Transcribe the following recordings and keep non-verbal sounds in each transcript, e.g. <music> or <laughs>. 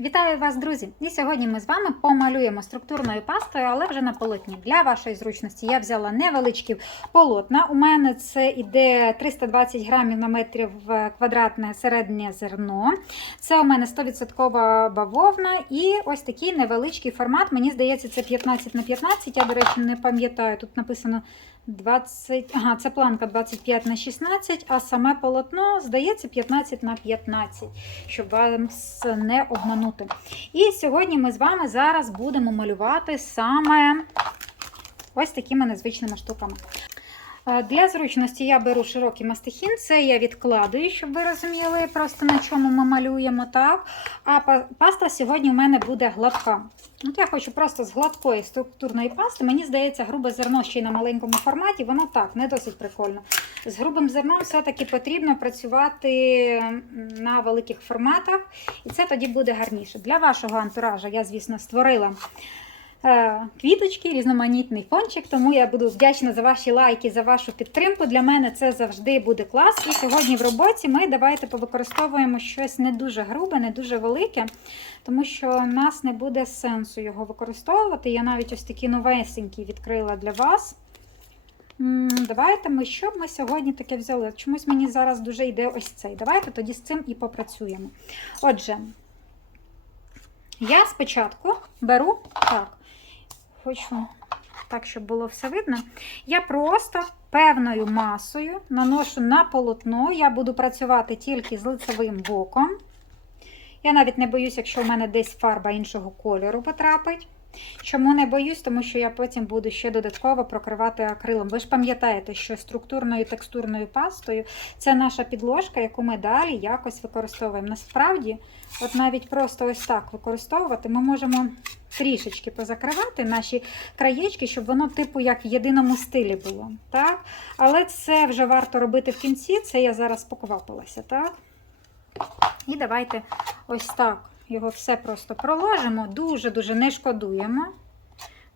Вітаю вас, друзі! І сьогодні ми з вами помалюємо структурною пастою, але вже на полотні. Для вашої зручності я взяла невеличкі полотна. У мене це іде 320 грамів на метрів квадратне середнє зерно. Це у мене 100% бавовна і ось такий невеличкий формат. Мені здається, це 15 на 15. Я, до речі, не пам'ятаю. Тут написано 20, ага, це планка 25 на 16, а саме полотно, здається, 15 на 15, щоб вас не обманути. І сьогодні ми з вами зараз будемо малювати саме ось такими незвичними штуками. Е, Для зручності я беру широкий мастихін, це я відкладую, щоб ви розуміли, просто на чому ми малюємо так. А паста сьогодні у мене буде гладка. От я хочу просто з гладкої структурної пасти. Мені здається, грубе зерно ще й на маленькому форматі, воно так, не досить прикольно. З грубим зерном все-таки потрібно працювати на великих форматах, і це тоді буде гарніше. Для вашого антуража я, звісно, створила квіточки, різноманітний фончик, тому я буду вдячна за ваші лайки, за вашу підтримку. Для мене це завжди буде клас. І сьогодні в роботі ми давайте повикористовуємо щось не дуже грубе, не дуже велике, тому що в нас не буде сенсу його використовувати. Я навіть ось такі новесенькі відкрила для вас. Давайте ми що б ми сьогодні таке взяли? Чомусь мені зараз дуже йде ось цей. Давайте тоді з цим і попрацюємо. Отже, я спочатку беру так, хочу так, щоб було все видно. Я просто певною масою наношу на полотно. Я буду працювати тільки з лицевим боком. Я навіть не боюсь, якщо в мене десь фарба іншого кольору потрапить. Чому не боюсь? Тому що я потім буду ще додатково прокривати акрилом. Ви ж пам'ятаєте, що структурною текстурною пастою це наша підложка, яку ми далі якось використовуємо. Насправді, от навіть просто ось так використовувати, ми можемо трішечки позакривати наші краєчки, щоб воно, типу, як в єдиному стилі було. Так? Але це вже варто робити в кінці, це я зараз поквапилася. Так? І давайте ось так його все просто проложимо, дуже-дуже не шкодуємо.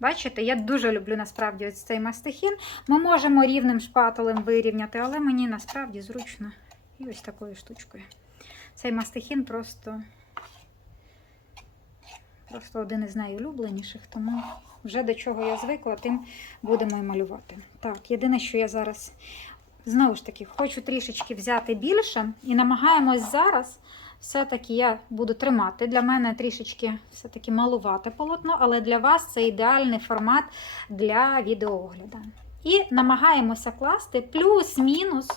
Бачите, я дуже люблю насправді ось цей мастихін. Ми можемо рівним шпателем вирівняти, але мені насправді зручно і ось такою штучкою. Цей мастихін просто, просто один із найулюбленіших, тому вже до чого я звикла, тим будемо і малювати. Так, єдине, що я зараз знову ж таки хочу трішечки взяти більше і намагаємось зараз. Все-таки я буду тримати. Для мене трішечки все-таки малувате полотно, але для вас це ідеальний формат для відеоогляду. І намагаємося класти плюс-мінус.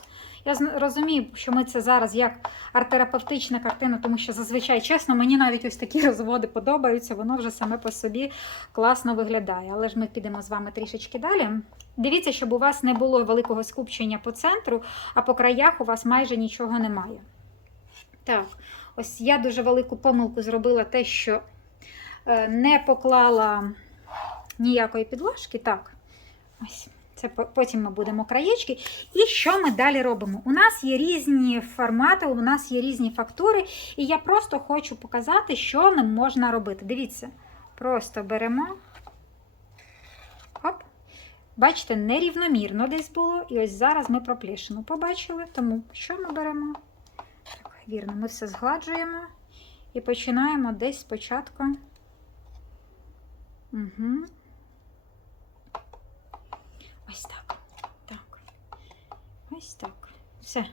Я розумію, що ми це зараз як арт-терапевтична картина, тому що зазвичай, чесно, мені навіть ось такі <laughs> розводи подобаються, воно вже саме по собі класно виглядає. Але ж ми підемо з вами трішечки далі. Дивіться, щоб у вас не було великого скупчення по центру, а по краях у вас майже нічого немає. Так, ось я дуже велику помилку зробила те, що е, не поклала ніякої підложки. Так, ось. Це потім ми будемо краєчки. І що ми далі робимо? У нас є різні формати, у нас є різні фактури, і я просто хочу показати, що ним можна робити. Дивіться, просто беремо. Оп. Бачите, нерівномірно десь було. І ось зараз ми проплішину побачили. Тому що ми беремо? Так, вірно, ми все згладжуємо і починаємо десь спочатку. Угу. Ось так. Так. Ось так. Все.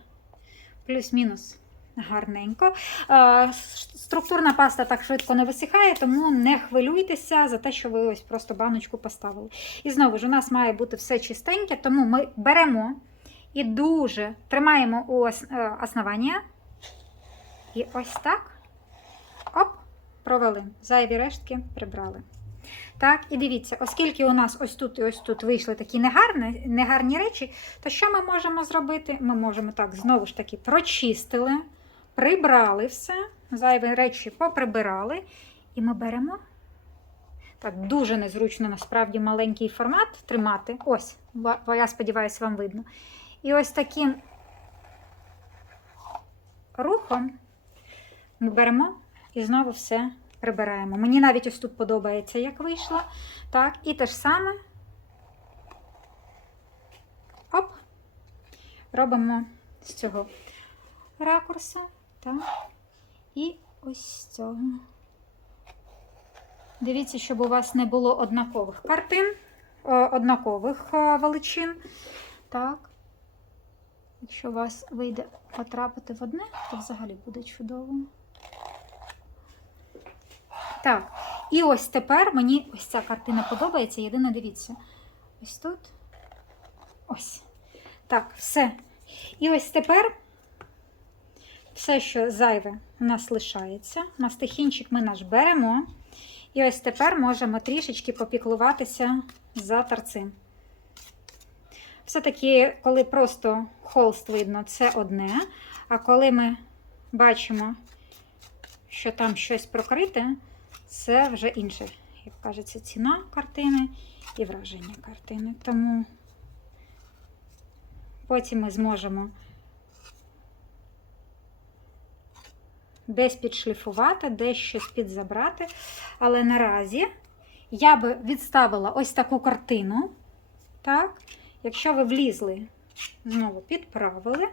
Плюс-мінус. Гарненько. Е, Структурна паста так швидко не висихає, тому не хвилюйтеся за те, що ви ось просто баночку поставили. І знову ж у нас має бути все чистеньке, тому ми беремо і дуже тримаємо у е, основання. І ось так. Оп, провели. Зайві рештки прибрали. Так, і дивіться, оскільки у нас ось тут і ось тут вийшли такі негарні, негарні речі, то що ми можемо зробити? Ми можемо так, знову ж таки, прочистили, прибрали все, зайві речі поприбирали. І ми беремо. Так, дуже незручно, насправді, маленький формат тримати. Ось, ва- я сподіваюся, вам видно. І ось таким рухом ми беремо і знову все прибираємо. Мені навіть ось тут подобається, як вийшло. Так, і те ж саме. Оп. Робимо з цього ракурсу. Так. І ось з цього. Дивіться, щоб у вас не було однакових картин, е, однакових е, величин. Так. Якщо у вас вийде потрапити в одне, то взагалі буде чудово. Так, і ось тепер мені ось ця картина подобається. Єдине, дивіться. Ось тут. Ось. Так, все. І ось тепер все, що зайве, у нас лишається. Мастихінчик ми наш беремо. І ось тепер можемо трішечки попіклуватися за торцем. Все-таки, коли просто холст видно, це одне. А коли ми бачимо, що там щось прокрите, це вже інше, як кажеться, ціна картини і враження картини. Тому потім ми зможемо десь підшліфувати, десь щось підзабрати. Але наразі я би відставила ось таку картину. Так, якщо ви влізли, знову підправили.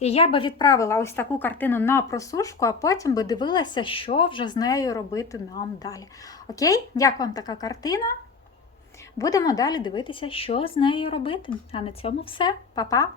І я би відправила ось таку картину на просушку, а потім би дивилася, що вже з нею робити нам далі. Окей, як вам така картина? Будемо далі дивитися, що з нею робити. А на цьому все. Па-па!